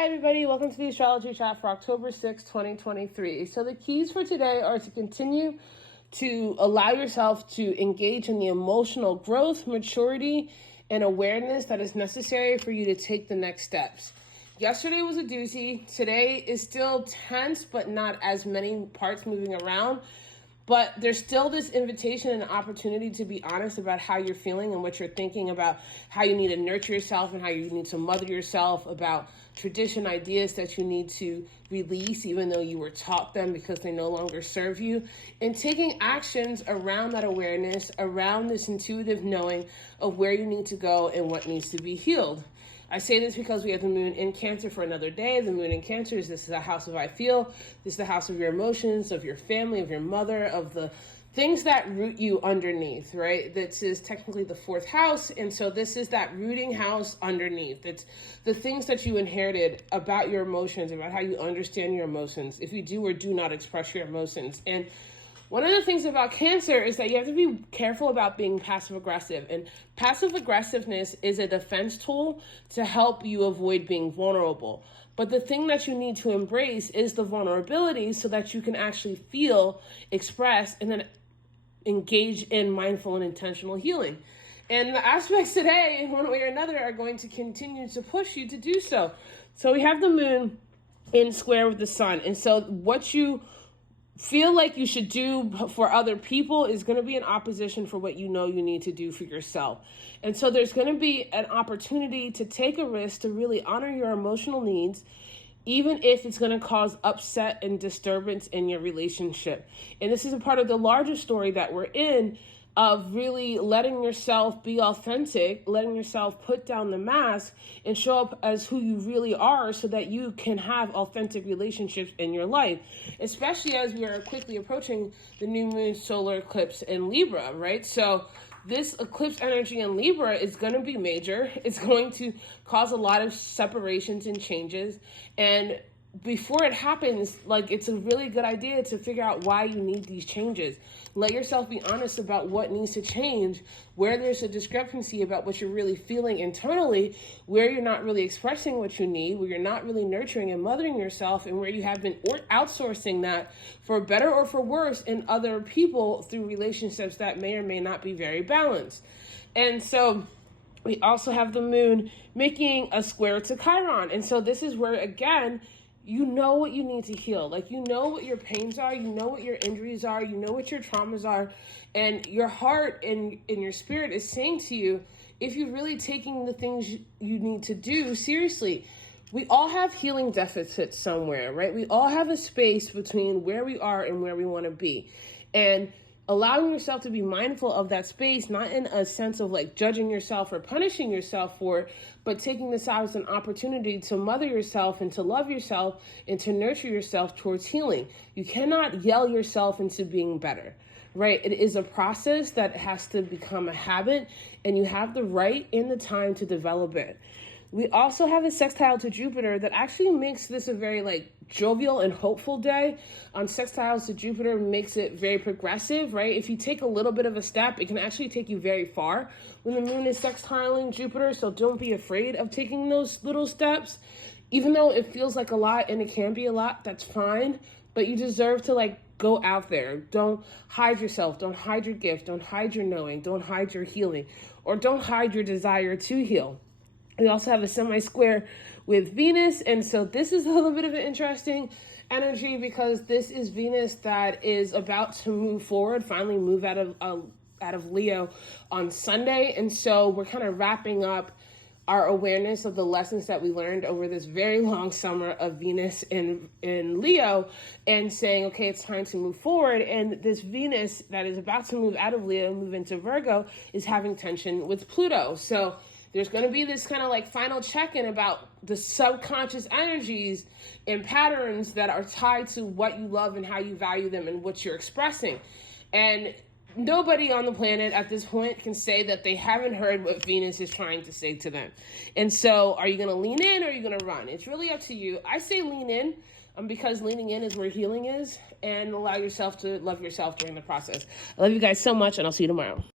Hi everybody, welcome to the Astrology Chat for October 6, 2023. So the keys for today are to continue to allow yourself to engage in the emotional growth, maturity, and awareness that is necessary for you to take the next steps. Yesterday was a doozy. Today is still tense, but not as many parts moving around. But there's still this invitation and opportunity to be honest about how you're feeling and what you're thinking about how you need to nurture yourself and how you need to mother yourself, about tradition ideas that you need to release even though you were taught them because they no longer serve you, and taking actions around that awareness, around this intuitive knowing of where you need to go and what needs to be healed. I say this because we have the moon in Cancer for another day. The moon in Cancer this is the house of I feel. This is the house of your emotions, of your family, of your mother, of the things that root you underneath, right? This is technically the fourth house. And so this is that rooting house underneath. It's the things that you inherited about your emotions, about how you understand your emotions, if you do or do not express your emotions. And one of the things about Cancer is that you have to be careful about being passive aggressive. And passive aggressiveness is a defense tool to help you avoid being vulnerable. But the thing that you need to embrace is the vulnerability so that you can actually feel, express, and then engage in mindful and intentional healing. And the aspects today, in one way or another, are going to continue to push you to do so. So we have the moon in square with the sun. And so what you feel like you should do for other people is going to be in opposition for what you know you need to do for yourself. And so there's going to be an opportunity to take a risk to really honor your emotional needs, even if it's going to cause upset and disturbance in your relationship. And this is a part of the larger story that we're in, of really letting yourself be authentic, letting yourself put down the mask and show up as who you really are so that you can have authentic relationships in your life, especially as we are quickly approaching the new moon solar eclipse in Libra, right? So this eclipse energy in Libra is going to be major. It's going to cause a lot of separations and changes. And before it happens, it's a really good idea to figure out why you need these changes. Let yourself be honest about what needs to change, where there's a discrepancy about what you're really feeling internally, where you're not really expressing what you need, where you're not really nurturing and mothering yourself, and where you have been outsourcing that for better or for worse in other people through relationships that may or may not be very balanced. And so we also have the moon making a square to Chiron. And so this is where, again, you know what you need to heal. You know what your pains are, you know what your injuries are, you know what your traumas are, and your heart and your spirit is saying to you, if you're really taking the things you need to do seriously. We all have healing deficits somewhere, right? We all have a space between where we are and where we want to be. And allowing yourself to be mindful of that space, not in a sense of judging yourself or punishing yourself for it, but taking this out as an opportunity to mother yourself and to love yourself and to nurture yourself towards healing. You cannot yell yourself into being better, right? It is a process that has to become a habit, and you have the right and the time to develop it. We also have a sextile to Jupiter that actually makes this a very jovial and hopeful day. Sextiles to Jupiter makes it very progressive, right? If you take a little bit of a step, it can actually take you very far when the moon is sextiling Jupiter. So don't be afraid of taking those little steps. Even though it feels like a lot and it can be a lot, that's fine. But you deserve to go out there. Don't hide yourself. Don't hide your gift. Don't hide your knowing. Don't hide your healing. Or don't hide your desire to heal. We also have a semi-square with Venus. And so this is a little bit of an interesting energy because this is Venus that is about to move forward, finally move out of Leo on Sunday. And so we're kind of wrapping up our awareness of the lessons that we learned over this very long summer of Venus in Leo and saying, okay, it's time to move forward. And this Venus that is about to move out of Leo, move into Virgo, is having tension with Pluto. So there's going to be this kind of final check-in about the subconscious energies and patterns that are tied to what you love and how you value them and what you're expressing. And nobody on the planet at this point can say that they haven't heard what Venus is trying to say to them. And so are you going to lean in or are you going to run? It's really up to you. I say lean in because leaning in is where healing is, and allow yourself to love yourself during the process. I love you guys so much, and I'll see you tomorrow.